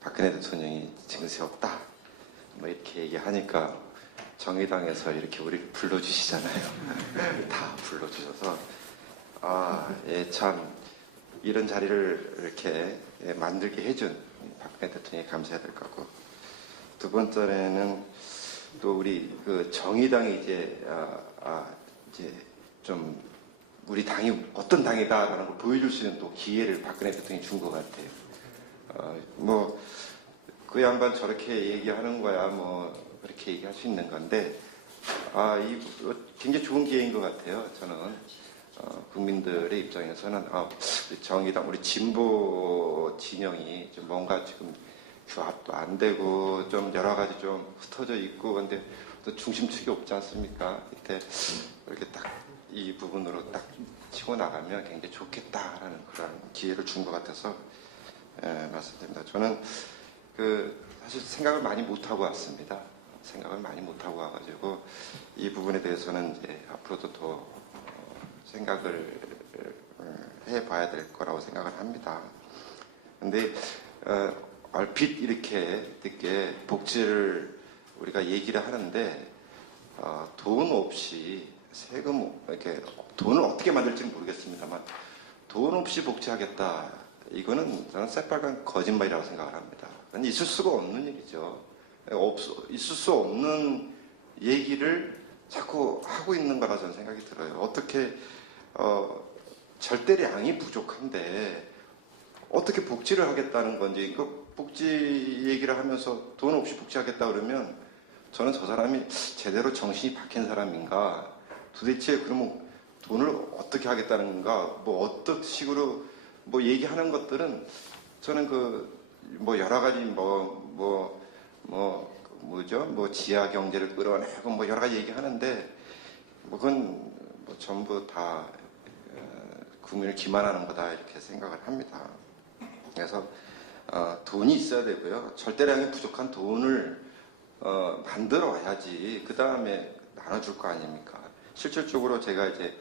박근혜 대통령이 증세 없다 뭐 이렇게 얘기하니까 정의당에서 이렇게 우리를 불러주시잖아요. 다 불러주셔서 참 이런 자리를 이렇게 만들게 해준 박근혜 대통령이 감사해야 될 것 같고, 두 번째는 또 우리 그 정의당이 이제 좀 우리 당이 어떤 당이다라는 걸 보여줄 수 있는 또 기회를 박근혜 대통령이 준 것 같아요. 그 양반 저렇게 얘기하는 거야 뭐 그렇게 얘기할 수 있는 건데 굉장히 좋은 기회인 것 같아요. 저는 국민들의 입장에서는 정의당 우리 진보 진영이 좀 뭔가 지금 규합도 안 되고 좀 여러 가지 좀 흩어져 있고 근데 또 중심축이 없지 않습니까? 이때 이렇게 딱 이 부분으로 딱 치고 나가면 굉장히 좋겠다라는 그런 기회를 준 것 같아서 말씀드립니다. 저는 사실 생각을 많이 못하고 왔습니다. 생각을 많이 못하고 와가지고 이 부분에 대해서는 이제 앞으로도 더 생각을 해봐야 될 거라고 생각을 합니다. 근데 얼핏 이렇게 늦게 복지를 우리가 얘기를 하는데 돈 없이 세금 이렇게 돈을 어떻게 만들지는 모르겠습니다만 돈 없이 복지하겠다 이거는 저는 새빨간 거짓말이라고 생각을 합니다. 있을 수가 없는 일이죠. 있을 수 없는 얘기를 자꾸 하고 있는 거라 저는 생각이 들어요. 어떻게 절대량이 부족한데 어떻게 복지를 하겠다는 건지, 그 복지 얘기를 하면서 돈 없이 복지하겠다 그러면 저는 저 사람이 제대로 정신이 박힌 사람인가, 도대체 그러면 돈을 어떻게 하겠다는 건가, 뭐 어떤 식으로 뭐 얘기하는 것들은 저는 여러 가지 지하 경제를 끌어내고 뭐 여러 가지 얘기하는데 그건 전부 다 국민을 기만하는 거다 이렇게 생각을 합니다. 그래서 돈이 있어야 되고요. 절대량이 부족한 돈을 만들어 와야지 그 다음에 나눠줄 거 아닙니까? 실질적으로 제가 이제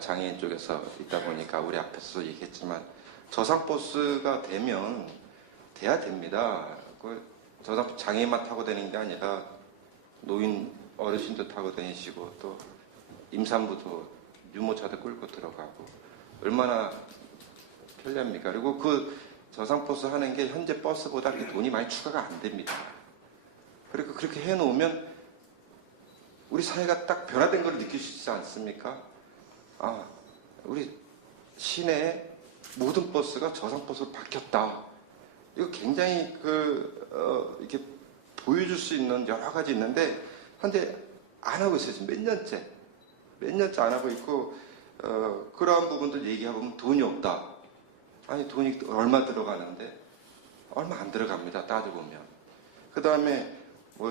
장애인 쪽에서 있다 보니까 우리 앞에서도 얘기했지만 저상버스가 돼야 됩니다. 장애인만 타고 다니는 게 아니라 노인 어르신도 타고 다니시고 또 임산부도 유모차도 끌고 들어가고 얼마나 편리합니까? 그리고 그 저상버스 하는 게 현재 버스보다 그렇게 돈이 많이 추가가 안 됩니다. 그리고 그렇게 해놓으면 우리 사회가 딱 변화된 걸 느낄 수 있지 않습니까? 우리 시내에 모든 버스가 저상버스로 바뀌었다. 이거 굉장히 이렇게 보여줄 수 있는 여러 가지 있는데 현재 안 하고 있어요. 지금 몇 년째 안 하고 있고 그러한 부분들 얘기하고 보면 돈이 없다. 아니 돈이 얼마 들어가는데 얼마 안 들어갑니다. 따져보면. 그 다음에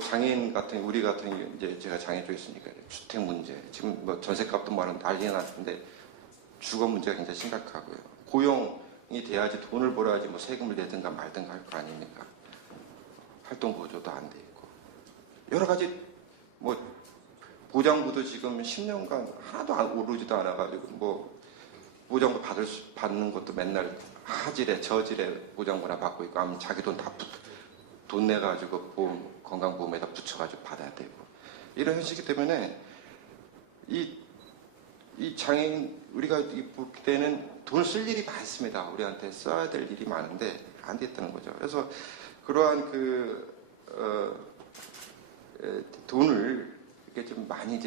장애인 같은 우리 같은 경우 이제 제가 장애 쪽에 있으니까 주택 문제 지금 전세값도 난리가 났는데 주거 문제가 굉장히 심각하고요. 고용이 돼야지 돈을 벌어야지 세금을 내든가 말든가 할 거 아닙니까? 활동 보조도 안 돼 있고 여러 가지 보장부도 지금 10년간 하나도 오르지도 않아가지고 보장부 받는 것도 맨날 하질에 저질에 보장부나 받고 있고 아니면 자기 돈 다 돈 내가지고 건강보험에다 붙여가지고 받아야 되고 이런 현실이기 때문에 이 장애인 우리가 볼 때는 돈을 쓸 일이 많습니다. 우리한테 써야 될 일이 많은데 안 됐다는 거죠. 그래서 그러한 돈을 이렇게 좀 많이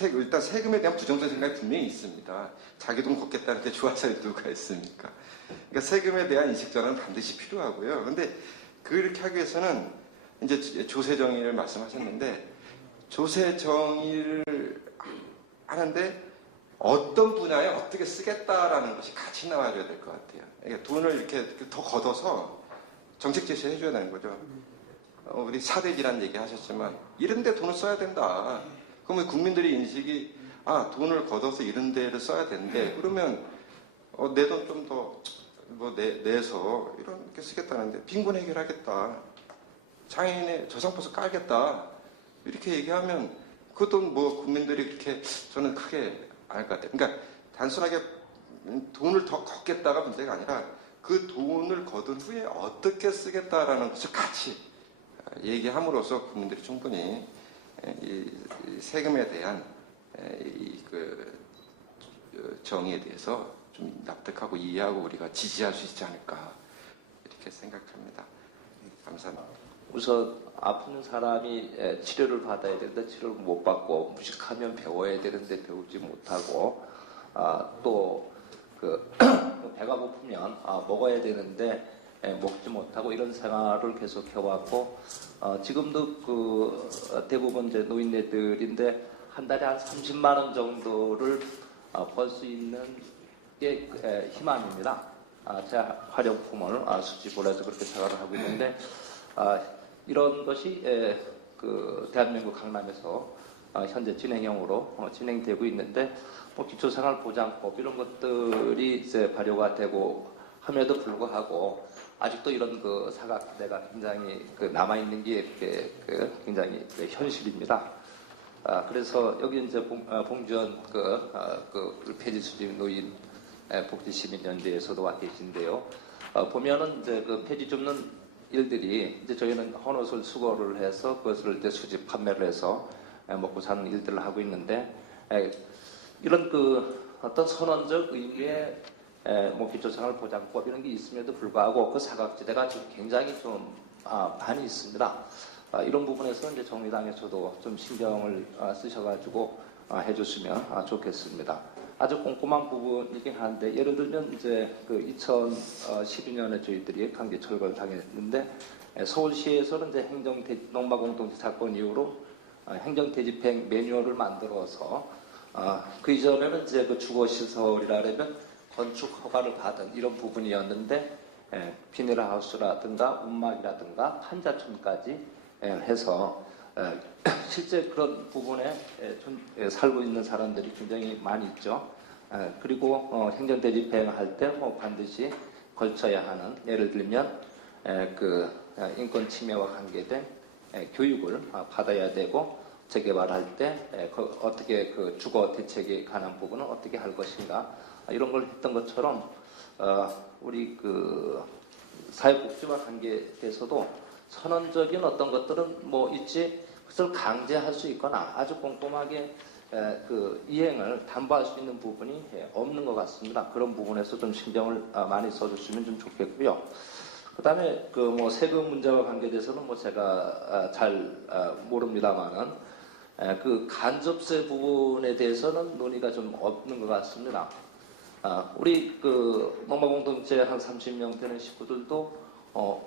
일단 세금에 대한 부정적 생각이 분명히 있습니다. 자기 돈 걷겠다는 게 좋아서 누가 있습니까? 그러니까 세금에 대한 인식 전환은 반드시 필요하고요. 그런데 그렇게 하기 위해서는 이제 조세 정의를 말씀하셨는데 조세 정의를 하는데 어떤 분야에 어떻게 쓰겠다라는 것이 같이 나와줘야 될 것 같아요. 그러니까 돈을 이렇게 더 걷어서 정책 제시해 줘야 되는 거죠. 우리 사대기란 얘기 하셨지만 이런 데 돈을 써야 된다. 그러면 국민들의 인식이 돈을 걷어서 이런 데를 써야 된대. 그러면 내 돈 좀 더 내서 이렇게 쓰겠다는데 빈곤 해결하겠다. 장애인의 저상버스 깔겠다. 이렇게 얘기하면 그 돈 국민들이 그렇게 저는 크게 안 할 것 같아요. 그러니까 단순하게 돈을 더 걷겠다가 문제가 아니라 그 돈을 거둔 후에 어떻게 쓰겠다라는 것을 같이 얘기함으로써 국민들이 충분히 이 세금에 대한 그 정의에 대해서 좀 납득하고 이해하고 우리가 지지할 수 있지 않을까 이렇게 생각합니다. 감사합니다. 우선 아픈 사람이 치료를 받아야 되는데 치료를 못 받고 무식하면 배워야 되는데 배우지 못하고 또 배가 고프면 먹어야 되는데 먹지 못하고 이런 생활을 계속 해왔고 지금도 그 대부분 이제 노인네들인데 한 달에 한 30만 원 정도를 벌 수 있는 게 희망입니다. 제 활용품을 수집을 해서 그렇게 생활을 하고 있는데 이런 것이 그 대한민국 강남에서 현재 진행형으로 진행되고 있는데 뭐 기초생활보장법 이런 것들이 이제 발효가 되고 함에도 불구하고 아직도 이런 그 사각지대가 굉장히 그 남아 있는 게 굉장히 현실입니다. 그래서 여기 이제 봉주현 그 폐지 수집 노인 복지시민연대에서도 와 계신데요. 보면은 이제 그 폐지 줍는 일들이 이제 저희는 헌옷을 수거를 해서 그것을 이제 수집 판매를 해서 먹고 사는 일들을 하고 있는데 이런 그 어떤 선언적 의미의 뭐 기초생활보장법 이런 게 있음에도 불구하고 그 사각지대가 지금 굉장히 좀 많이 있습니다. 이런 부분에서 이제 정의당에서도 좀 신경을 쓰셔가지고 해줬으면 좋겠습니다. 아주 꼼꼼한 부분이긴 한데 예를 들면 이제 그 2012년에 저희들이 강제 철거를 당했는데 서울시에서는 이제 농마공동체 사건 이후로 행정대집행 매뉴얼을 만들어서 그 이전에는 이제 그 주거시설이라면 건축 허가를 받은 이런 부분이었는데 비닐하우스라든가 움막이라든가 판자촌까지 해서 실제 그런 부분에 살고 있는 사람들이 굉장히 많이 있죠. 그리고 행정대집행할 때 뭐 반드시 걸쳐야 하는 예를 들면 그 인권 침해와 관계된 교육을 받아야 되고 재개발할 때 어떻게 그 주거 대책에 관한 부분은 어떻게 할 것인가 이런 걸 했던 것처럼 우리 그 사회복지와 관계돼서도 선언적인 어떤 것들은 뭐 있지 그것을 강제할 수 있거나 아주 꼼꼼하게 그 이행을 담보할 수 있는 부분이 없는 것 같습니다. 그런 부분에서 좀 신경을 많이 써줬으면 좀 좋겠고요. 그다음에 그 뭐 세금 문제와 관계돼서는 뭐 제가 잘 모릅니다만은 그 간접세 부분에 대해서는 논의가 좀 없는 것 같습니다. 우리 그 농마공동체 한 30명 되는 식구들도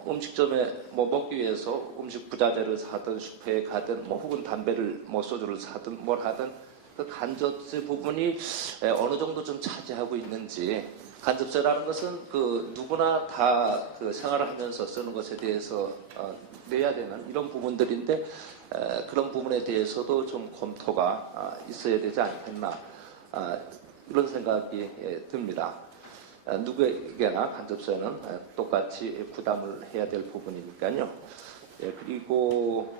음식점에 뭐 먹기 위해서 음식 부자재를 사든 슈퍼에 가든 뭐 혹은 담배를 뭐 소주를 사든 뭘 하든 그 간접세 부분이 어느 정도 좀 차지하고 있는지 간접세라는 것은 그 누구나 다 그 생활을 하면서 쓰는 것에 대해서 내야 되는 이런 부분들인데 그런 부분에 대해서도 좀 검토가 있어야 되지 않겠나 이런 생각이 듭니다. 누구에게나 간접세는 똑같이 부담을 해야 될 부분이니까요. 그리고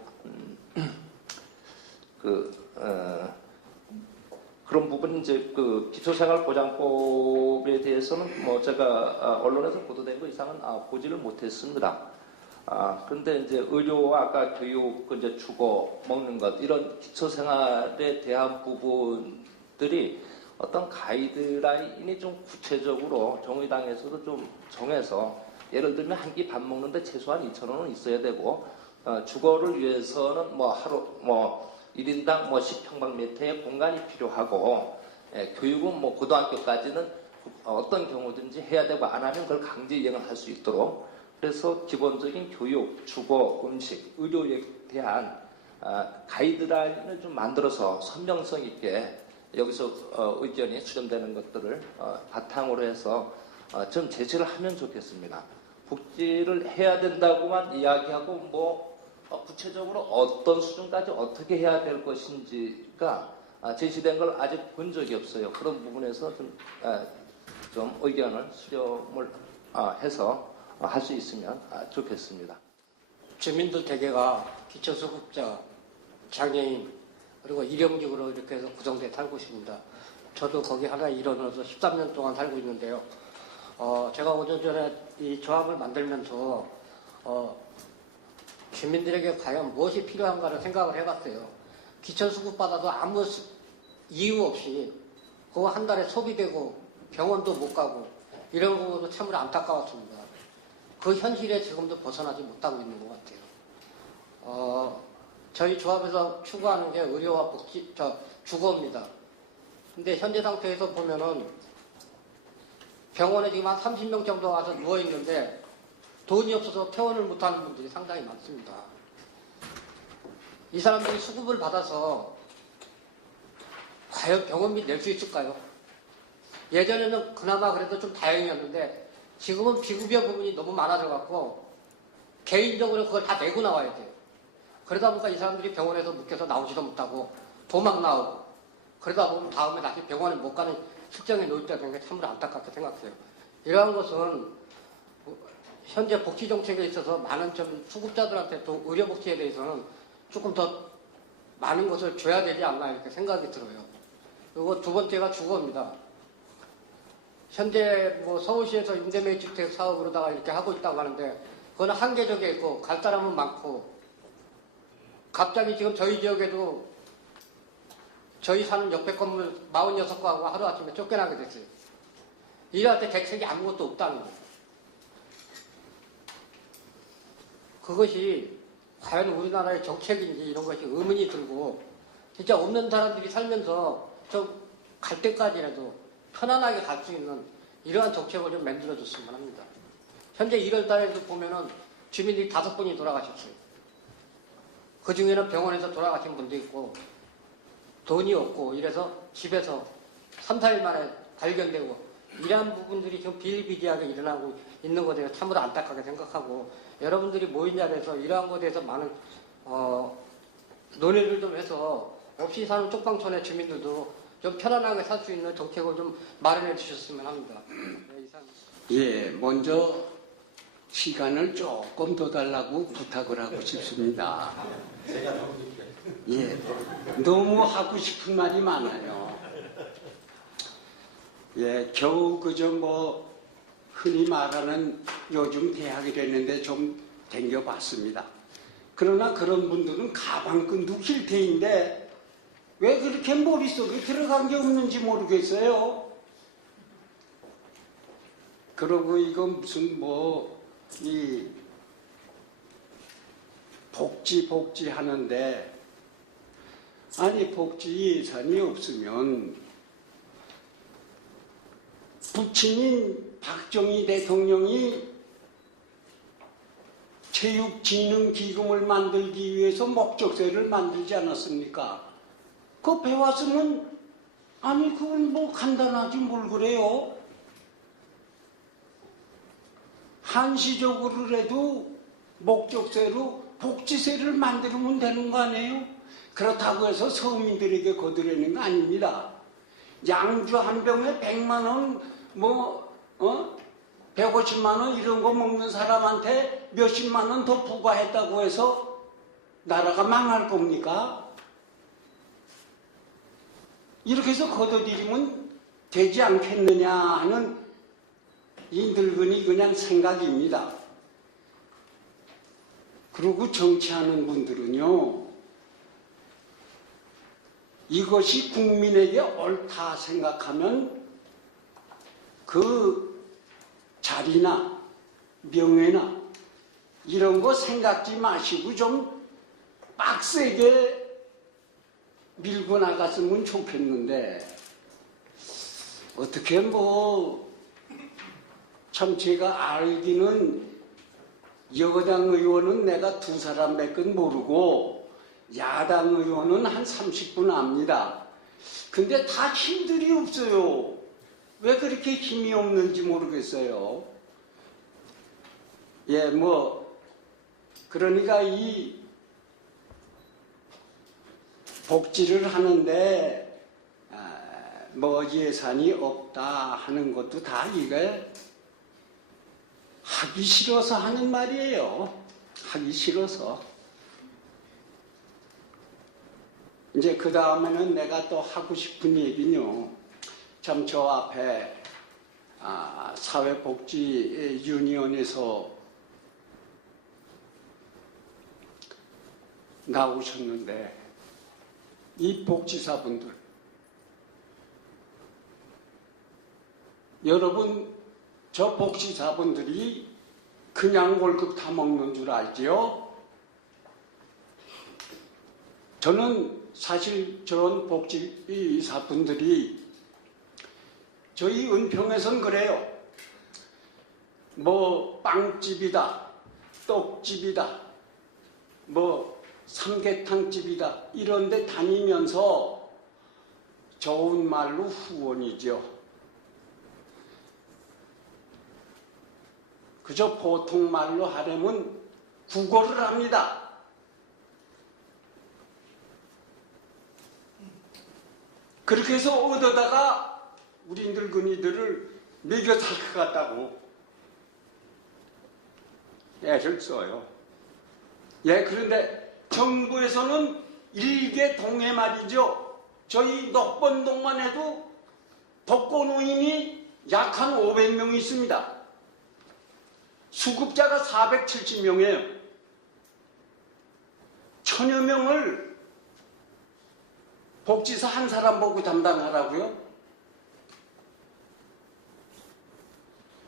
그런 부분 이제 그 기초생활보장법에 대해서는 뭐 제가 언론에서 보도된 것 이상은 보지를 못했습니다. 그런데 이제 의료와 아까 교육, 이제 주거, 먹는 것 이런 기초생활에 대한 부분들이 어떤 가이드라인이 좀 구체적으로 정의당에서도 좀 정해서 예를 들면 한 끼 밥 먹는데 최소한 2,000원은 있어야 되고 주거를 위해서는 뭐 하루 뭐 1인당 뭐 10평방미터의 공간이 필요하고 교육은 뭐 고등학교까지는 어떤 경우든지 해야 되고 안 하면 그걸 강제 이행을 할 수 있도록 그래서 기본적인 교육, 주거, 음식, 의료에 대한 가이드라인을 좀 만들어서 선명성 있게 여기서 의견이 수렴되는 것들을 바탕으로 해서 좀 제시를 하면 좋겠습니다. 복지를 해야 된다고만 이야기하고 뭐 구체적으로 어떤 수준까지 어떻게 해야 될 것인지가 제시된 걸 아직 본 적이 없어요. 그런 부분에서 좀 의견을 수렴을 해서 할 수 있으면 좋겠습니다. 주민들 대개가 기초수급자, 장애인 그리고 일용직으로 이렇게 해서 구성돼 살고 있습니다. 저도 거기 하나 일원으로서 13년 동안 살고 있는데요. 제가 5년 전에 이 조합을 만들면서 주민들에게 과연 무엇이 필요한가를 생각을 해봤어요. 기천수급 받아도 아무 이유 없이 그거 한 달에 소비되고 병원도 못 가고 이런 거도 참으로 안타까웠습니다. 그 현실에 지금도 벗어나지 못하고 있는 것 같아요. 저희 조합에서 추구하는 게 의료와 주거입니다. 근데 현재 상태에서 보면은 병원에 지금 한 30명 정도 와서 누워있는데 돈이 없어서 퇴원을 못하는 분들이 상당히 많습니다. 이 사람들이 수급을 받아서 과연 병원비 낼 수 있을까요? 예전에는 그나마 그래도 좀 다행이었는데 지금은 비급여 부분이 너무 많아져갖고 개인적으로 그걸 다 내고 나와야 돼요. 그러다 보니까 이 사람들이 병원에서 묶여서 나오지도 못하고 도망 나오고 그러다 보면 다음에 다시 병원에 못 가는 실정에 놓였다는 게 참으로 안타깝게 생각해요. 이러한 것은 현재 복지 정책에 있어서 많은 좀 수급자들한테 또 의료 복지에 대해서는 조금 더 많은 것을 줘야 되지 않나 이렇게 생각이 들어요. 그리고 두 번째가 주거입니다. 현재 뭐 서울시에서 임대매입 주택 사업으로다가 이렇게 하고 있다고 하는데 그거는 한계적에 있고 갈 사람은 많고 갑자기 지금 저희 지역에도 저희 사는 옆에 건물 46가구가 하루아침에 쫓겨나게 됐어요. 일할 때 대책이 아무것도 없다는 거예요. 그것이 과연 우리나라의 정책인지 이런 것이 의문이 들고 진짜 없는 사람들이 살면서 좀 갈 때까지라도 편안하게 갈 수 있는 이러한 정책을 좀 만들어줬으면 합니다. 현재 1월 달에도 보면은 주민들이 5분이 돌아가셨어요. 그 중에는 병원에서 돌아가신 분도 있고 돈이 없고 이래서 집에서 3, 4일 만에 발견되고 이러한 부분들이 지금 비일비재하게 일어나고 있는 것에 대해서 참으로 안타깝게 생각하고 여러분들이 모인 자리에서 이러한 것에 대해서 많은 논의를 좀 해서 없이 사는 쪽방촌의 주민들도 좀 편안하게 살 수 있는 정책을 좀 마련해 주셨으면 합니다. 네, 이상. 예, 먼저 시간을 조금 더 달라고 부탁을 하고 싶습니다. 예, 너무 하고 싶은 말이 많아요. 예, 겨우 그저 뭐 흔히 말하는 요즘 대학이 됐는데 좀 댕겨봤습니다. 그러나 그런 분들은 가방끈도 힐테인데 왜 그렇게 머릿속에 들어간 게 없는지 모르겠어요. 그러고 이거 무슨 이 복지 하는데 아니 복지 예산이 없으면 부친인 박정희 대통령이 체육진흥기금을 만들기 위해서 목적세를 만들지 않았습니까? 그거 배웠으면 아니 그건 뭐 간단하지 뭘 그래요? 한시적으로라도 목적세로 복지세를 만들면 되는 거 아니에요? 그렇다고 해서 서민들에게 거두려는 거 아닙니다. 양주 한 병에 100만 원, 150만 원 이런 거 먹는 사람한테 몇십만 원 더 부과했다고 해서 나라가 망할 겁니까? 이렇게 해서 거둬들이면 되지 않겠느냐 하는 이 늙은이 그냥 생각입니다. 그리고 정치하는 분들은요, 이것이 국민에게 옳다 생각하면 그 자리나 명예나 이런 거 생각지 마시고 좀 빡세게 밀고 나갔으면 좋겠는데 어떻게 참 제가 알기는 여당 의원은 내가 2사람밖에 모르고 야당 의원은 한 30분 압니다. 근데 다 힘들이 없어요. 왜 그렇게 힘이 없는지 모르겠어요. 예, 그러니까 이 복지를 하는데 예산이 없다 하는 것도 다 이게 하기 싫어서 하는 말이에요. 하기 싫어서. 이제 그 다음에는 내가 또 하고 싶은 얘기는요. 참 저 앞에 사회복지 유니온에서 나오셨는데 이 복지사분들 여러분 저 복지사분들이 그냥 월급 다 먹는 줄 알지요? 저는 사실 저런 복지사분들이 저희 은평에선 그래요. 뭐 빵집이다, 떡집이다, 뭐 삼계탕집이다 이런 데 다니면서 좋은 말로 후원이죠. 그저 보통 말로 하려면 구걸을 합니다. 그렇게 해서 얻어다가 우리 늙은이들을 먹여 살 것 같다고 애를 써요. 예, 그런데 정부에서는 일개 동해 말이죠. 저희 녹번동만 해도 독거노인이 약 한 500명이 있습니다. 수급자가 470명이에요. 1000여 명을 복지사 한 사람 보고 담당하라고요?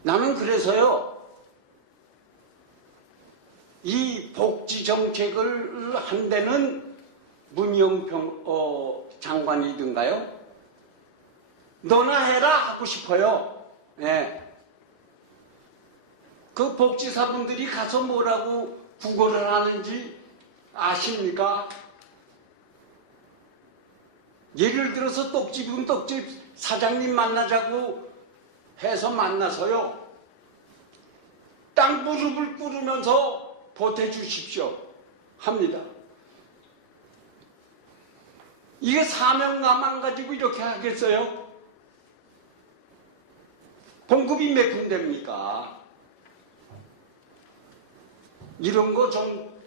나는 그래서요, 이 복지 정책을 한 데는 문희영 장관이든가요? 너나 해라 하고 싶어요. 네. 그 복지사분들이 가서 뭐라고 구걸을 하는지 아십니까? 예를 들어서 떡집은 떡집 사장님 만나자고 해서 만나서요, 땅 무릎을 꿇으면서 보태주십시오 합니다. 이게 사명감만 가지고 이렇게 하겠어요? 봉급이 몇 푼대입니까? 이런 거 좀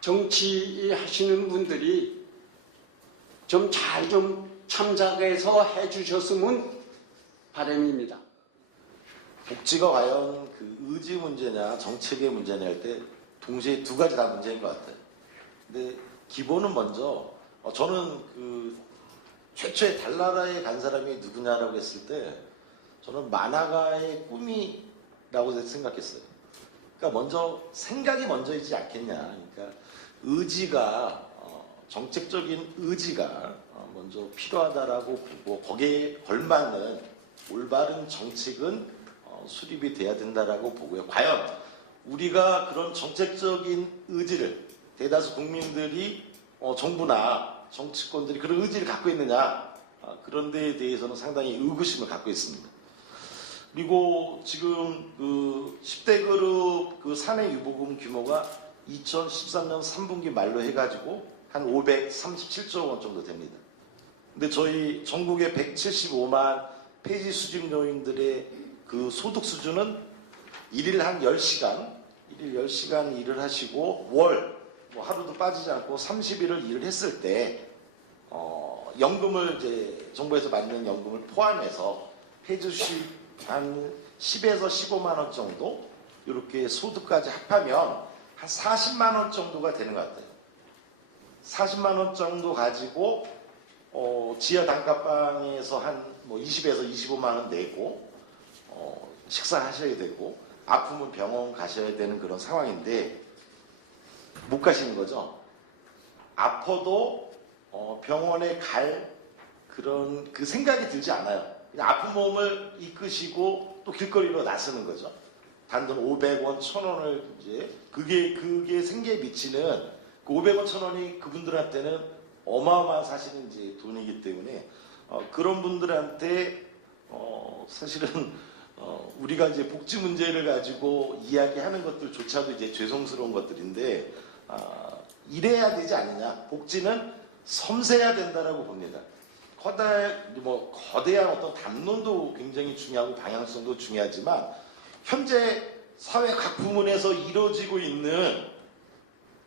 정치하시는 분들이 좀 잘 좀 참작해서 해주셨으면 바람입니다. 복지가 과연 그 의지 문제냐 정책의 문제냐 할 때 동시에 두 가지 다 문제인 것 같아요. 근데 기본은 먼저 저는 그 최초에 달나라에 간 사람이 누구냐라고 했을 때 저는 만화가의 꿈이라고 생각했어요. 그러니까 먼저 생각이 먼저이지 않겠냐. 그러니까 의지가 정책적인 의지가 먼저 필요하다라고 보고 거기에 걸맞는 올바른 정책은 수립이 돼야 된다라고 보고요. 과연 우리가 그런 정책적인 의지를 대다수 국민들이 정부나 정치권들이 그런 의지를 갖고 있느냐, 그런 데에 대해서는 상당히 의구심을 갖고 있습니다. 그리고 지금 그 10대 그룹 그 사내 유보금 규모가 2013년 3분기 말로 해가지고 한 537조 원 정도 됩니다. 근데 저희 전국의 175만 폐지 수집요인들의 그 소득 수준은 일일 한 10시간, 일일 10시간 일을 하시고 월 뭐 하루도 빠지지 않고 30일을 일을 했을 때 연금을 이제 정부에서 받는 연금을 포함해서 폐지 수입 한 10에서 15만 원 정도 이렇게 소득까지 합하면 한 40만 원 정도가 되는 것 같아요. 40만 원 정도 가지고 지하 단칸방에서 한 뭐 20에서 25만 원 내고 식사하셔야 되고 아프면 병원 가셔야 되는 그런 상황인데 못 가시는 거죠. 아파도 병원에 갈 그런 그 생각이 들지 않아요. 그냥 아픈 몸을 이끄시고 또 길거리로 나서는 거죠. 단돈 500원, 1000원을 이제 그게 생계에 미치는 그 500원, 1000원이 그분들한테는 어마어마한 사실은 이제 돈이기 때문에 그런 분들한테 사실은 우리가 이제 복지 문제를 가지고 이야기하는 것들조차도 이제 죄송스러운 것들인데 이래야 되지 않느냐. 복지는 섬세해야 된다라고 봅니다. 거대한 어떤 담론도 굉장히 중요하고 방향성도 중요하지만 현재 사회 각 부문에서 이루어지고 있는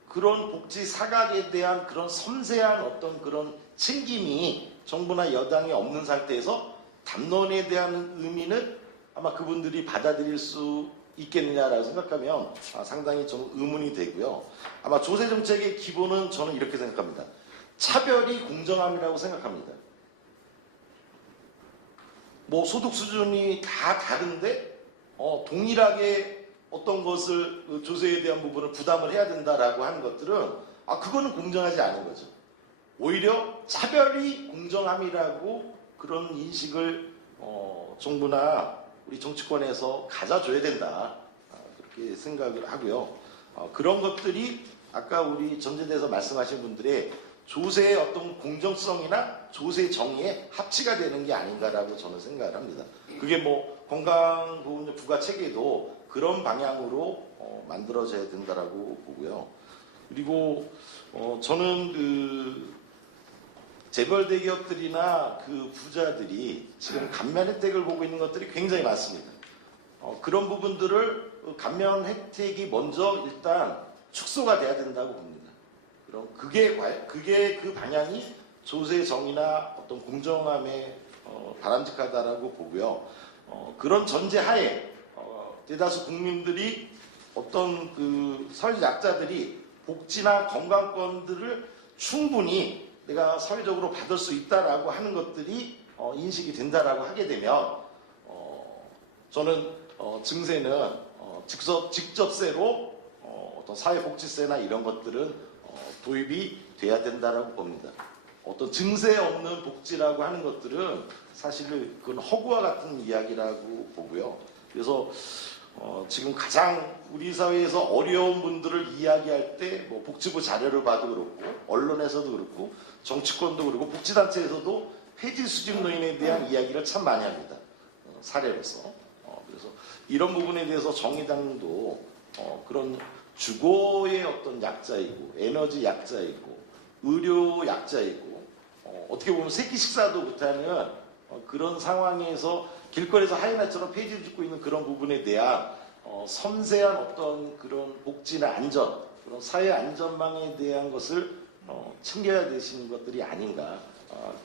그런 복지 사각에 대한 그런 섬세한 어떤 그런 챙김이 정부나 여당이 없는 상태에서 담론에 대한 의미는 아마 그분들이 받아들일 수 있겠느냐라고 생각하면 상당히 좀 의문이 되고요. 아마 조세 정책의 기본은 저는 이렇게 생각합니다. 차별이 공정함이라고 생각합니다. 뭐 소득 수준이 다 다른데 동일하게 어떤 것을 조세에 대한 부분을 부담을 해야 된다라고 하는 것들은 그거는 공정하지 않은 거죠. 오히려 차별이 공정함이라고 그런 인식을 정부나 우리 정치권에서 가져줘야 된다. 그렇게 생각을 하고요. 그런 것들이 아까 우리 전제대에서 말씀하신 분들의 조세의 어떤 공정성이나 조세 정의에 합치가 되는 게 아닌가라고 저는 생각을 합니다. 그게 뭐 건강보험료 부과 체계도 그런 방향으로 만들어져야 된다라고 보고요. 그리고 저는 그 재벌 대기업들이나 그 부자들이 지금 감면 혜택을 보고 있는 것들이 굉장히 많습니다. 그런 부분들을 감면 혜택이 먼저 일단 축소가 돼야 된다고 봅니다. 그럼 그게 그 방향이 조세 정의나 어떤 공정함에 바람직하다라고 보고요. 그런 전제하에 대다수 국민들이 어떤 그 사회 약자들이 복지나 건강권들을 충분히 내가 사회적으로 받을 수 있다라고 하는 것들이 인식이 된다라고 하게 되면 저는 증세는 직접세로 어떤 사회복지세나 이런 것들은 도입이 돼야 된다라고 봅니다. 어떤 증세 없는 복지라고 하는 것들은 사실 그건 허구와 같은 이야기라고 보고요. 그래서 지금 가장 우리 사회에서 어려운 분들을 이야기할 때 뭐 복지부 자료를 봐도 그렇고 언론에서도 그렇고 정치권도 그렇고 복지단체에서도 폐지 수집 노인에 대한 이야기를 참 많이 합니다. 사례로서. 그래서 이런 부분에 대해서 정의당도 그런 주거의 어떤 약자이고 에너지 약자이고 의료 약자이고 어떻게 보면 새끼 식사도 못하는 그런 상황에서 길거리에서 하이나처럼 폐지를 짓고 있는 그런 부분에 대한 섬세한 어떤 그런 복지나 안전, 그런 사회 안전망에 대한 것을 챙겨야 되시는 것들이 아닌가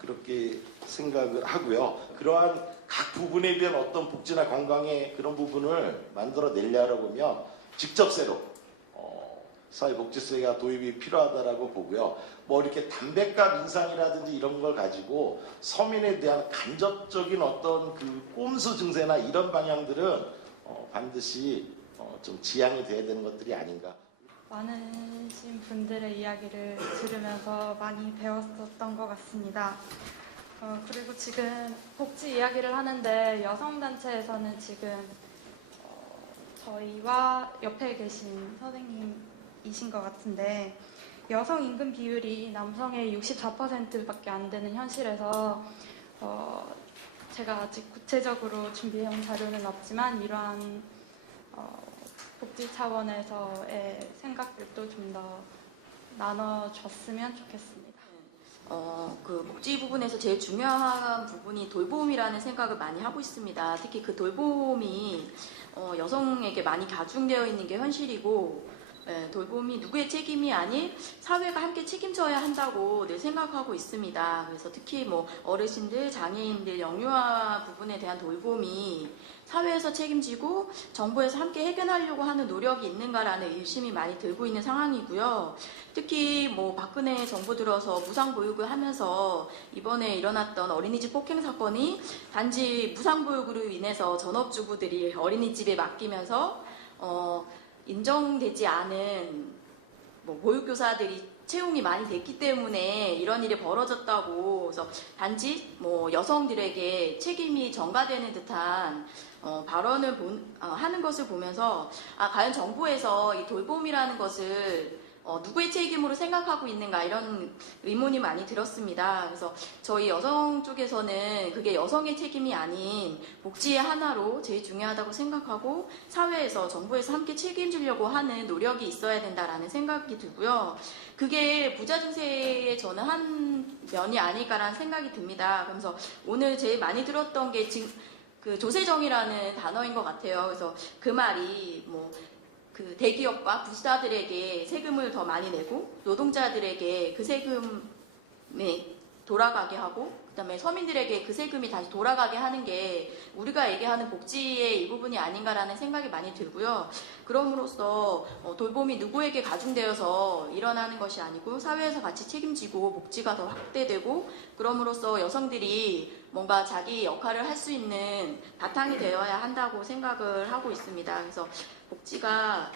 그렇게 생각을 하고요. 그러한 각 부분에 대한 어떤 복지나 건강의 그런 부분을 만들어내려고 하면 직접세로 사회복지세가 도입이 필요하다라고 보고요. 뭐 이렇게 담배값 인상이라든지 이런 걸 가지고 서민에 대한 간접적인 어떤 그 꼼수 증세나 이런 방향들은 반드시 좀 지양이 돼야 되는 것들이 아닌가. 많으신 분들의 이야기를 들으면서 많이 배웠었던 것 같습니다. 그리고 지금 복지 이야기를 하는데 여성단체에서는 지금 저희와 옆에 계신 선생님이신 것 같은데 여성 임금 비율이 남성의 64%밖에 안 되는 현실에서 제가 아직 구체적으로 준비해온 자료는 없지만 이러한 복지 차원에서의 생각들도 좀 더 나눠줬으면 좋겠습니다. 그 복지 부분에서 제일 중요한 부분이 돌봄이라는 생각을 많이 하고 있습니다. 특히 그 돌봄이 여성에게 많이 가중되어 있는 게 현실이고 돌봄이 누구의 책임이 아닌 사회가 함께 책임져야 한다고 늘 생각하고 있습니다. 그래서 특히 뭐 어르신들, 장애인들, 영유아 부분에 대한 돌봄이 사회에서 책임지고 정부에서 함께 해결하려고 하는 노력이 있는가라는 의심이 많이 들고 있는 상황이고요. 특히 뭐 박근혜 정부 들어서 무상보육을 하면서 이번에 일어났던 어린이집 폭행 사건이 단지 무상보육으로 인해서 전업주부들이 어린이집에 맡기면서 인정되지 않은 뭐 보육교사들이 채용이 많이 됐기 때문에 이런 일이 벌어졌다고 그래서 단지 뭐 여성들에게 책임이 전가되는 듯한 발언을 하는 것을 보면서 과연 정부에서 이 돌봄이라는 것을 누구의 책임으로 생각하고 있는가 이런 의문이 많이 들었습니다. 그래서 저희 여성 쪽에서는 그게 여성의 책임이 아닌 복지의 하나로 제일 중요하다고 생각하고 사회에서 정부에서 함께 책임지려고 하는 노력이 있어야 된다라는 생각이 들고요. 그게 부자 증세의 저는 한 면이 아닐까라는 생각이 듭니다. 그래서 오늘 제일 많이 들었던 게 그 조세정이라는 단어인 것 같아요. 그래서 그 말이 뭐 그 대기업과 부자들에게 세금을 더 많이 내고 노동자들에게 그 세금의 돌아가게 하고 그다음에 서민들에게 그 세금이 다시 돌아가게 하는 게 우리가 얘기하는 복지의 일부분이 아닌가라는 생각이 많이 들고요. 그럼으로써 돌봄이 누구에게 가중되어서 일어나는 것이 아니고 사회에서 같이 책임지고 복지가 더 확대되고 그럼으로써 여성들이 뭔가 자기 역할을 할 수 있는 바탕이 되어야 한다고 생각을 하고 있습니다. 그래서 복지가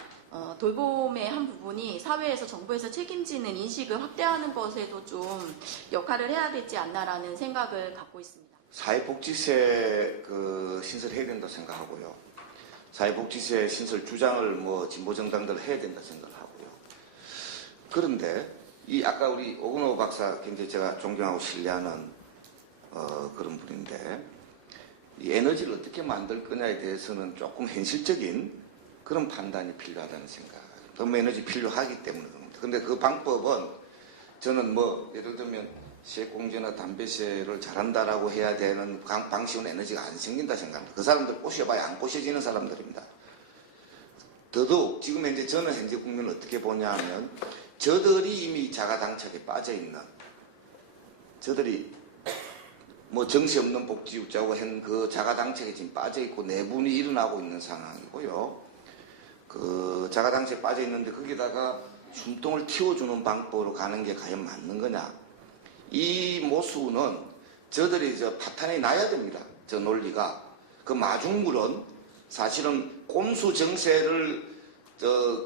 돌봄의 한 부분이 사회에서 정부에서 책임지는 인식을 확대하는 것에도 좀 역할을 해야 되지 않나라는 생각을 갖고 있습니다. 사회복지세 신설해야 된다 생각하고요. 사회복지세 신설 주장을 뭐 진보 정당들 해야 된다 생각하고요. 그런데 이 아까 우리 오근호 박사 굉장히 제가 존경하고 신뢰하는 그런 분인데 이 에너지를 어떻게 만들 거냐에 대해서는 조금 현실적인 그런 판단이 필요하다는 생각. 너무 에너지 필요하기 때문에 그럽니다. 근데 그 방법은 저는 뭐 예를 들면 세공제나 담배세를 잘한다라고 해야 되는 방식은 에너지가 안 생긴다 생각합니다. 그 사람들 꼬셔봐야 안 꼬셔지는 사람들입니다. 더더욱 지금 현재 저는 현재 국민을 어떻게 보냐 하면 저들이 이미 자가당착에 빠져있는 저들이 뭐 정시 없는 복지국자고 한 그 자가당착에 지금 빠져있고 내분이 일어나고 있는 상황이고요. 그 자가당착에 빠져있는데 거기다가 숨통을 틔워주는 방법으로 가는 게 과연 맞는 거냐. 이 모수는 저들이 파탄이 나야 됩니다. 저 논리가. 그 마중물은 사실은 꼼수 정세를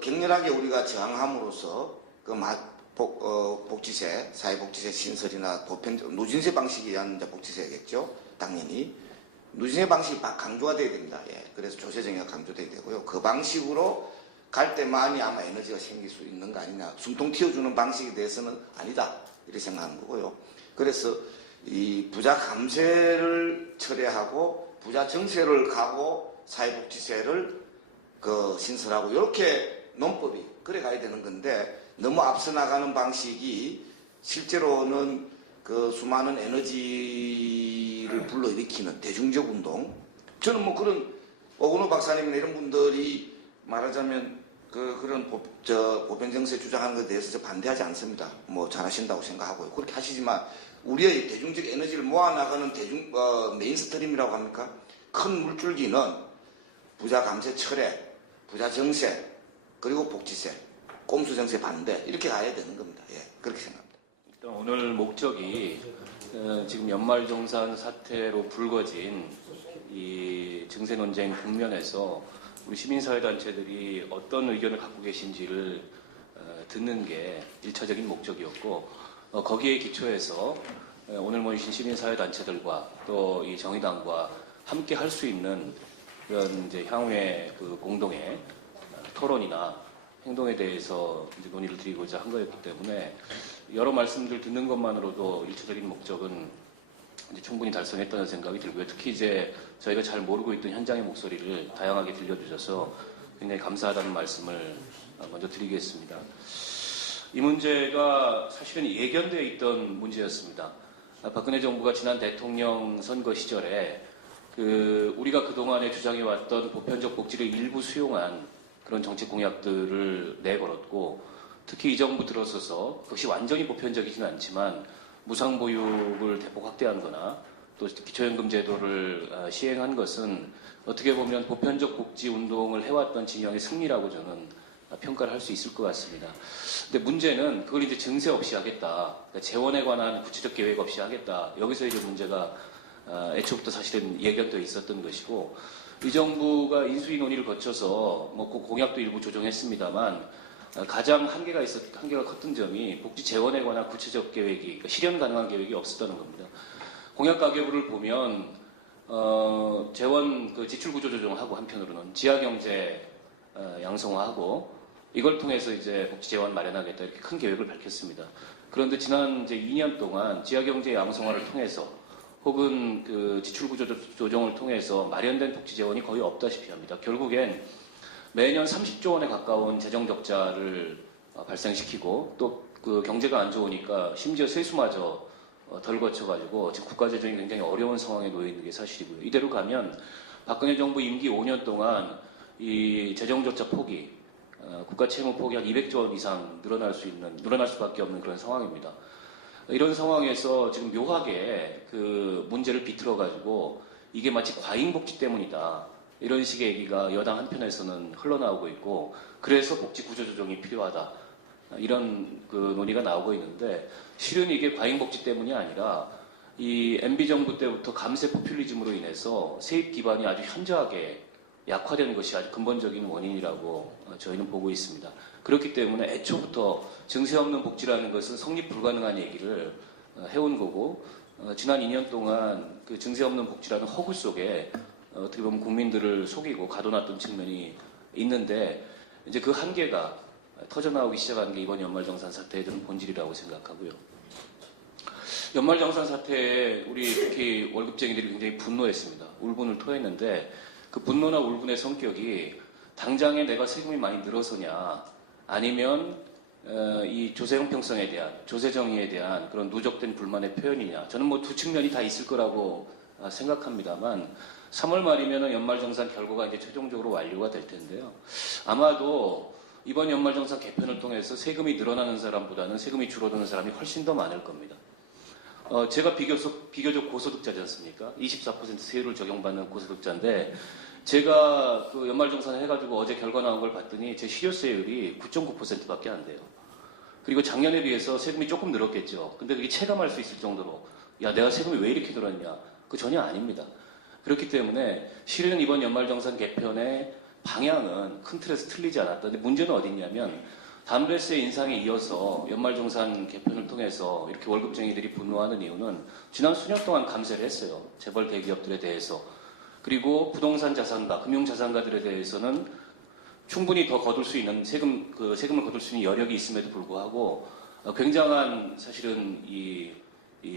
격렬하게 우리가 저항함으로써 그 복지세, 사회복지세 신설이나 누진세 방식에 의한 복지세겠죠. 당연히. 누진세 방식이 강조가 돼야 됩니다. 예. 그래서 조세정의가 강조돼야 되고요. 그 방식으로 갈 때만이 아마 에너지가 생길 수 있는 거 아니냐. 숨통 틔워주는 방식에 대해서는 아니다. 이렇게 생각하는 거고요. 그래서 이 부자 감세를 철회하고 부자 정세를 가고 사회복지세를 신설하고 이렇게 논법이 그래 가야 되는 건데 너무 앞서 나가는 방식이 실제로는 그 수많은 에너지를 불러일으키는 대중적 운동. 저는 뭐 그런 오근호 박사님이나 이런 분들이 말하자면 그런 보편정세 주장하는 것에 대해서 저 반대하지 않습니다. 뭐 잘하신다고 생각하고요. 그렇게 하시지만 우리의 대중적 에너지를 모아나가는 메인스트림이라고 합니까? 큰 물줄기는 부자 감세 철회, 부자 정세, 그리고 복지세, 꼼수 정세 반대 이렇게 가야 되는 겁니다. 예, 그렇게 생각합니다. 일단 오늘 목적이 지금 연말정산 사태로 불거진 이 증세 논쟁 국면에서 우리 시민사회단체들이 어떤 의견을 갖고 계신지를 듣는 게 1차적인 목적이었고 거기에 기초해서 오늘 모이신 시민사회단체들과 또 이 정의당과 함께 할 수 있는 그런 이제 향후의 그 공동의 토론이나 행동에 대해서 이제 논의를 드리고자 한 거였기 때문에 여러 말씀들 듣는 것만으로도 1차적인 목적은 이제 충분히 달성했다는 생각이 들고요. 특히 이제 저희가 잘 모르고 있던 현장의 목소리를 다양하게 들려주셔서 굉장히 감사하다는 말씀을 먼저 드리겠습니다. 이 문제가 사실은 예견되어 있던 문제였습니다. 박근혜 정부가 지난 대통령 선거 시절에 우리가 그동안에 주장해왔던 보편적 복지를 일부 수용한 그런 정책 공약들을 내걸었고 특히 이 정부 들어서서 그것이 완전히 보편적이지는 않지만 무상보육을 대폭 확대한 거나 또 기초연금 제도를 시행한 것은 어떻게 보면 보편적 복지 운동을 해왔던 진영의 승리라고 저는 평가를 할 수 있을 것 같습니다. 근데 문제는 그걸 이제 증세 없이 하겠다. 그러니까 재원에 관한 구체적 계획 없이 하겠다. 여기서 이제 문제가 애초부터 사실은 예견되어 있었던 것이고 이 정부가 인수위 논의를 거쳐서 뭐 그 공약도 일부 조정했습니다만 가장 한계가 컸던 점이 복지 재원에 관한 구체적 계획이 그러니까 실현 가능한 계획이 없었다는 겁니다. 공약 가계부를 보면 재원 지출 구조 조정하고 한편으로는 지하 경제 양성화하고 이걸 통해서 이제 복지 재원 마련하겠다 이렇게 큰 계획을 밝혔습니다. 그런데 지난 이제 2년 동안 지하 경제 양성화를 통해서 혹은 지출 구조 조정을 통해서 마련된 복지 재원이 거의 없다시피 합니다. 결국엔 매년 30조 원에 가까운 재정 적자를 발생시키고 또 그 경제가 안 좋으니까 심지어 세수마저 덜 거쳐가지고 지금 국가 재정이 굉장히 어려운 상황에 놓여 있는 게 사실이고요. 이대로 가면 박근혜 정부 임기 5년 동안 이 재정 적자 폭이 국가 채무 폭이 한 200조 원 이상 늘어날 수밖에 없는 그런 상황입니다. 이런 상황에서 지금 묘하게 그 문제를 비틀어가지고 이게 마치 과잉복지 때문이다. 이런 식의 얘기가 여당 한편에서는 흘러나오고 있고 그래서 복지 구조조정이 필요하다. 이런 그 논의가 나오고 있는데 실은 이게 과잉복지 때문이 아니라 이 MB 정부 때부터 감세 포퓰리즘으로 인해서 세입 기반이 아주 현저하게 약화된 것이 아주 근본적인 원인이라고 저희는 보고 있습니다. 그렇기 때문에 애초부터 증세 없는 복지라는 것은 성립 불가능한 얘기를 해온 거고 지난 2년 동안 그 증세 없는 복지라는 허구 속에 어떻게 보면 국민들을 속이고 가둬놨던 측면이 있는데 이제 그 한계가 터져나오기 시작한 게 이번 연말정산 사태의 본질이라고 생각하고요. 연말정산 사태에 우리 특히 월급쟁이들이 굉장히 분노했습니다. 울분을 토했는데 그 분노나 울분의 성격이 당장에 내가 세금이 많이 늘어서냐 아니면 이 조세 형평성에 대한 조세 정의에 대한 그런 누적된 불만의 표현이냐 저는 뭐 두 측면이 다 있을 거라고 생각합니다만 3월 말이면 연말정산 결과가 이제 최종적으로 완료가 될 텐데요. 아마도 이번 연말정산 개편을 통해서 세금이 늘어나는 사람보다는 세금이 줄어드는 사람이 훨씬 더 많을 겁니다. 제가 비교적 고소득자지 않습니까? 24% 세율을 적용받는 고소득자인데 제가 그 연말정산을 해가지고 어제 결과 나온 걸 봤더니 제 실효세율이 9.9%밖에 안 돼요. 그리고 작년에 비해서 세금이 조금 늘었겠죠. 근데 그게 체감할 수 있을 정도로 야 내가 세금이 왜 이렇게 늘었냐? 그거 전혀 아닙니다. 그렇기 때문에 실은 이번 연말정산 개편의 방향은 큰 틀에서 틀리지 않았다. 근데 문제는 어디 있냐면 담배세 인상에 이어서 연말정산 개편을 통해서 이렇게 월급쟁이들이 분노하는 이유는 지난 수년 동안 감세를 했어요. 재벌 대기업들에 대해서. 그리고 부동산 자산가, 금융 자산가들에 대해서는 충분히 더 거둘 수 있는 세금을 거둘 수 있는 여력이 있음에도 불구하고 굉장한 사실은 이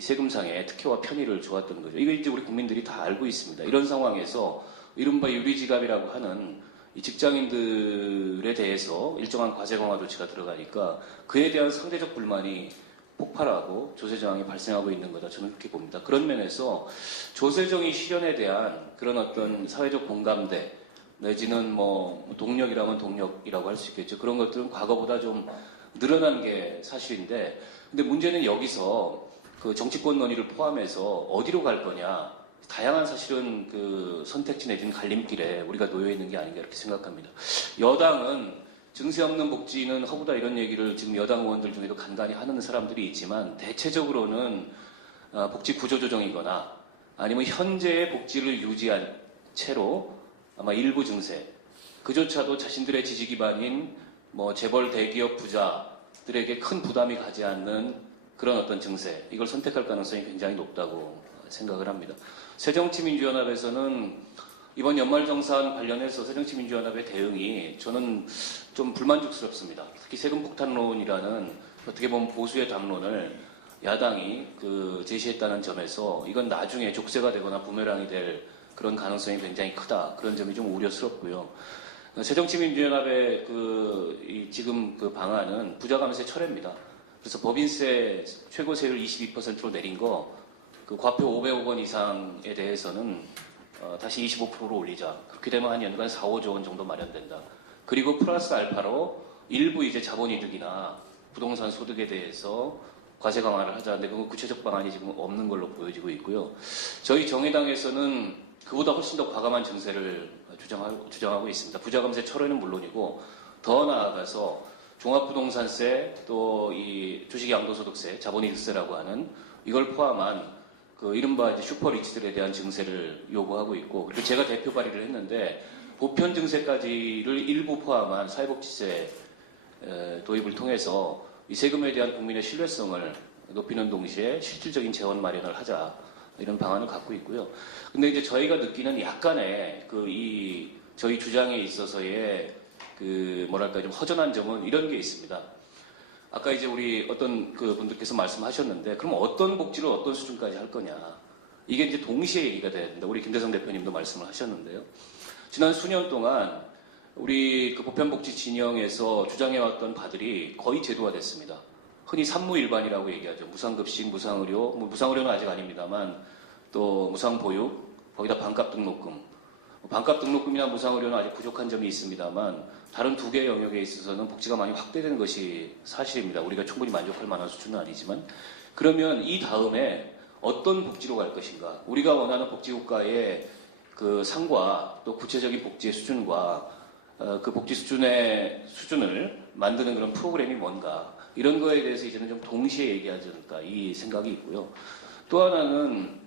세금상의 특혜와 편의를 주었던 거죠. 이거 이제 우리 국민들이 다 알고 있습니다. 이런 상황에서 이른바 유리지갑이라고 하는 이 직장인들에 대해서 일정한 과세 강화 조치가 들어가니까 그에 대한 상대적 불만이 폭발하고 조세 저항이 발생하고 있는 거다. 저는 그렇게 봅니다. 그런 면에서 조세 정의 실현에 대한 그런 어떤 사회적 공감대 내지는 뭐 동력이라면 동력이라고 할 수 있겠죠. 그런 것들은 과거보다 좀 늘어난 게 사실인데 근데 문제는 여기서 그 정치권 논의를 포함해서 어디로 갈 거냐 다양한 사실은 그 선택지 내지는 갈림길에 우리가 놓여 있는 게 아닌가 이렇게 생각합니다. 여당은 증세 없는 복지는 허구다 이런 얘기를 지금 여당 의원들 중에도 간간히 하는 사람들이 있지만 대체적으로는 복지 구조조정이거나 아니면 현재의 복지를 유지한 채로 아마 일부 증세 그조차도 자신들의 지지 기반인 뭐 재벌 대기업 부자들에게 큰 부담이 가지 않는 그런 어떤 증세 이걸 선택할 가능성이 굉장히 높다고 생각을 합니다. 새정치민주연합에서는 이번 연말정산 관련해서 새정치민주연합의 대응이 저는 좀 불만족스럽습니다. 특히 세금 폭탄론이라는 어떻게 보면 보수의 담론을 야당이 그 제시했다는 점에서 이건 나중에 족쇄가 되거나 부메랑이 될 그런 가능성이 굉장히 크다. 그런 점이 좀 우려스럽고요. 새정치민주연합의 지금 그 방안은 부자감세 철회입니다. 그래서 법인세 최고 세율 22%로 내린 거 그 과표 500억 원 이상에 대해서는 다시 25%로 올리자. 그렇게 되면 한 연간 4, 5조 원 정도 마련된다. 그리고 플러스 알파로 일부 이제 자본이득이나 부동산 소득에 대해서 과세 강화를 하자는데 그건 구체적 방안이 지금 없는 걸로 보여지고 있고요. 저희 정의당에서는 그보다 훨씬 더 과감한 증세를 주장하고 있습니다. 부자감세 철회는 물론이고 더 나아가서 종합부동산세 또 이 주식양도소득세, 자본이득세라고 하는 이걸 포함한 그 이른바 이제 슈퍼리치들에 대한 증세를 요구하고 있고 그리고 제가 대표 발의를 했는데 보편 증세까지를 일부 포함한 사회복지세 도입을 통해서 이 세금에 대한 국민의 신뢰성을 높이는 동시에 실질적인 재원 마련을 하자 이런 방안을 갖고 있고요. 근데 이제 저희가 느끼는 약간의 저희 주장에 있어서의 좀 허전한 점은 이런 게 있습니다. 아까 이제 우리 어떤 그 분들께서 말씀하셨는데 그럼 어떤 복지를 어떤 수준까지 할 거냐 이게 이제 동시에 얘기가 돼야 된다. 우리 김대성 대표님도 말씀을 하셨는데요. 지난 수년 동안 우리 그 보편복지 진영에서 주장해왔던 바들이 거의 제도화됐습니다. 흔히 산무일반이라고 얘기하죠. 무상급식, 무상의료, 뭐 무상의료는 아직 아닙니다만 또 무상보육, 거기다 반값 등록금. 반값 등록금이나 무상의료는 아직 부족한 점이 있습니다만 다른 두 개의 영역에 있어서는 복지가 많이 확대된 것이 사실입니다. 우리가 충분히 만족할 만한 수준은 아니지만 그러면 이 다음에 어떤 복지로 갈 것인가? 우리가 원하는 복지국가의 그 상과 또 구체적인 복지의 수준과 그 복지 수준을 만드는 그런 프로그램이 뭔가 이런 거에 대해서 이제는 좀 동시에 얘기하지 않을까 이 생각이 있고요. 또 하나는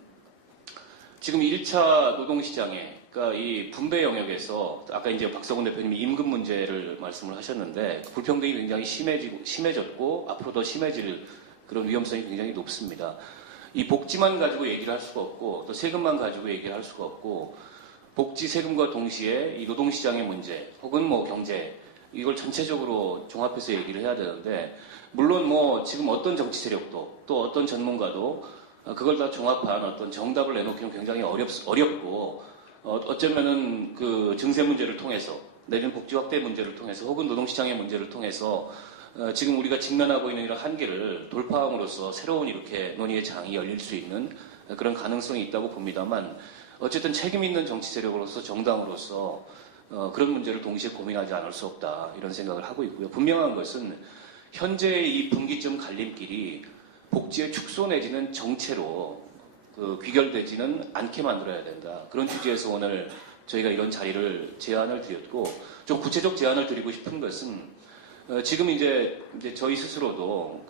지금 1차 노동시장에 그러니까 이 분배 영역에서 아까 이제 박성훈 대표님이 임금 문제를 말씀을 하셨는데 불평등이 굉장히 심해졌고 앞으로 더 심해질 그런 위험성이 굉장히 높습니다. 이 복지만 가지고 얘기를 할 수가 없고 또 세금만 가지고 얘기를 할 수가 없고 복지 세금과 동시에 이 노동시장의 문제 혹은 뭐 경제 이걸 전체적으로 종합해서 얘기를 해야 되는데 물론 뭐 지금 어떤 정치 세력도 또 어떤 전문가도 그걸 다 종합한 어떤 정답을 내놓기는 굉장히 어렵고 어쩌면은 그 증세 문제를 통해서 내지는 복지 확대 문제를 통해서 혹은 노동시장의 문제를 통해서 지금 우리가 직면하고 있는 이런 한계를 돌파함으로써 새로운 이렇게 논의의 장이 열릴 수 있는 그런 가능성이 있다고 봅니다만 어쨌든 책임 있는 정치 세력으로서 정당으로서 그런 문제를 동시에 고민하지 않을 수 없다 이런 생각을 하고 있고요. 분명한 것은 현재의 이 분기점 갈림길이 복지의 축소 내지는 정체로 귀결되지는 않게 만들어야 된다. 그런 취지에서 오늘 저희가 이런 자리를 제안을 드렸고 좀 구체적 제안을 드리고 싶은 것은 지금 이제 저희 스스로도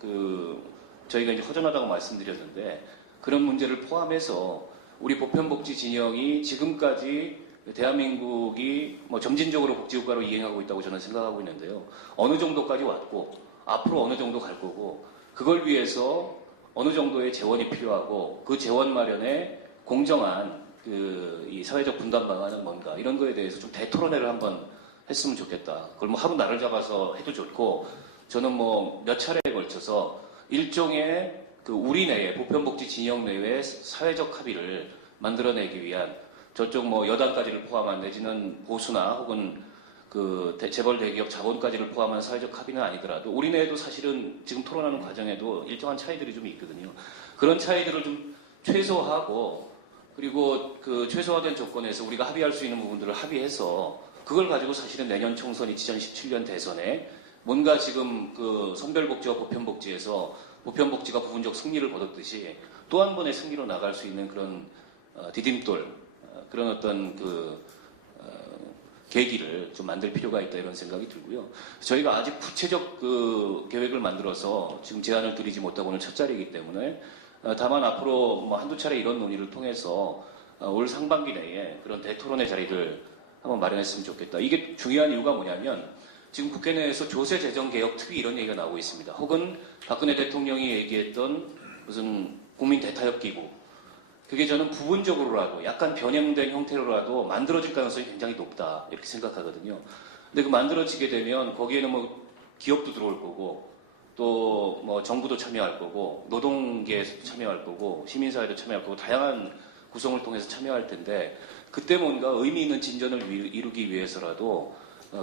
저희가 이제 허전하다고 말씀드렸는데 그런 문제를 포함해서 우리 보편복지 진영이 지금까지 대한민국이 뭐 점진적으로 복지국가로 이행하고 있다고 저는 생각하고 있는데요. 어느 정도까지 왔고 앞으로 어느 정도 갈 거고 그걸 위해서 어느 정도의 재원이 필요하고 그 재원 마련에 공정한 이 사회적 분담 방안은 뭔가 이런 거에 대해서 좀 대토론회를 한번 했으면 좋겠다. 그걸 뭐 하루 날을 잡아서 해도 좋고 저는 뭐 몇 차례에 걸쳐서 일종의 우리 내에 보편복지 진영 내외의 사회적 합의를 만들어내기 위한 저쪽 뭐 여당까지를 포함한 내지는 보수나 혹은 재벌 대기업 자본까지를 포함한 사회적 합의는 아니더라도 우리 내에도 사실은 지금 토론하는 과정에도 일정한 차이들이 좀 있거든요. 그런 차이들을 좀 최소화하고 그리고 그 최소화된 조건에서 우리가 합의할 수 있는 부분들을 합의해서 그걸 가지고 사실은 내년 총선 2017년 대선에 뭔가 지금 선별복지와 보편복지에서 보편복지가 부분적 승리를 거뒀듯이 또 한 번의 승리로 나갈 수 있는 그런 디딤돌 그런 어떤 계기를 좀 만들 필요가 있다 이런 생각이 들고요. 저희가 아직 구체적 계획을 만들어서 지금 제안을 드리지 못하고 오늘 첫 자리이기 때문에 다만 앞으로 뭐 한두 차례 이런 논의를 통해서 올 상반기 내에 그런 대토론의 자리를 한번 마련했으면 좋겠다. 이게 중요한 이유가 뭐냐면 지금 국회 내에서 조세재정개혁특위 이런 얘기가 나오고 있습니다. 혹은 박근혜 대통령이 얘기했던 무슨 국민 대타협기구 그게 저는 부분적으로라도 약간 변형된 형태로라도 만들어질 가능성이 굉장히 높다 이렇게 생각하거든요. 근데 그 만들어지게 되면 거기에는 뭐 기업도 들어올 거고 또 뭐 정부도 참여할 거고 노동계에서도 참여할 거고 시민사회도 참여할 거고 다양한 구성을 통해서 참여할 텐데 그때 뭔가 의미 있는 진전을 이루기 위해서라도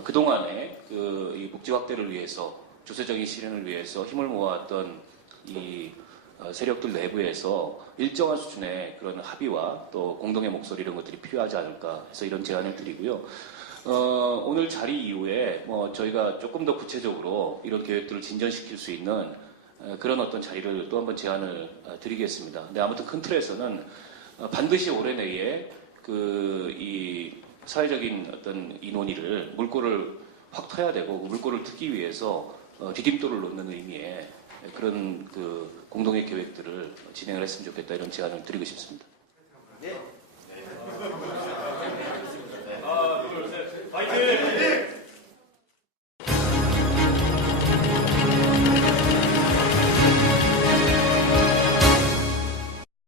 그동안에 이 복지 확대를 위해서 조세적인 실현을 위해서 힘을 모았던 이 세력들 내부에서 일정한 수준의 그런 합의와 또 공동의 목소리 이런 것들이 필요하지 않을까 해서 이런 제안을 드리고요. 오늘 자리 이후에 뭐 저희가 조금 더 구체적으로 이런 계획들을 진전시킬 수 있는 그런 어떤 자리를 또 한번 제안을 드리겠습니다. 근데 아무튼 큰 틀에서는 반드시 올해 내에 이 사회적인 어떤 이 논의를 물꼬를 확 터야 되고 그 물꼬를 트기 위해서 디딤돌을 놓는 의미의 그런 공동의 계획들을 진행을 했으면 좋겠다 이런 제안을 드리고 싶습니다.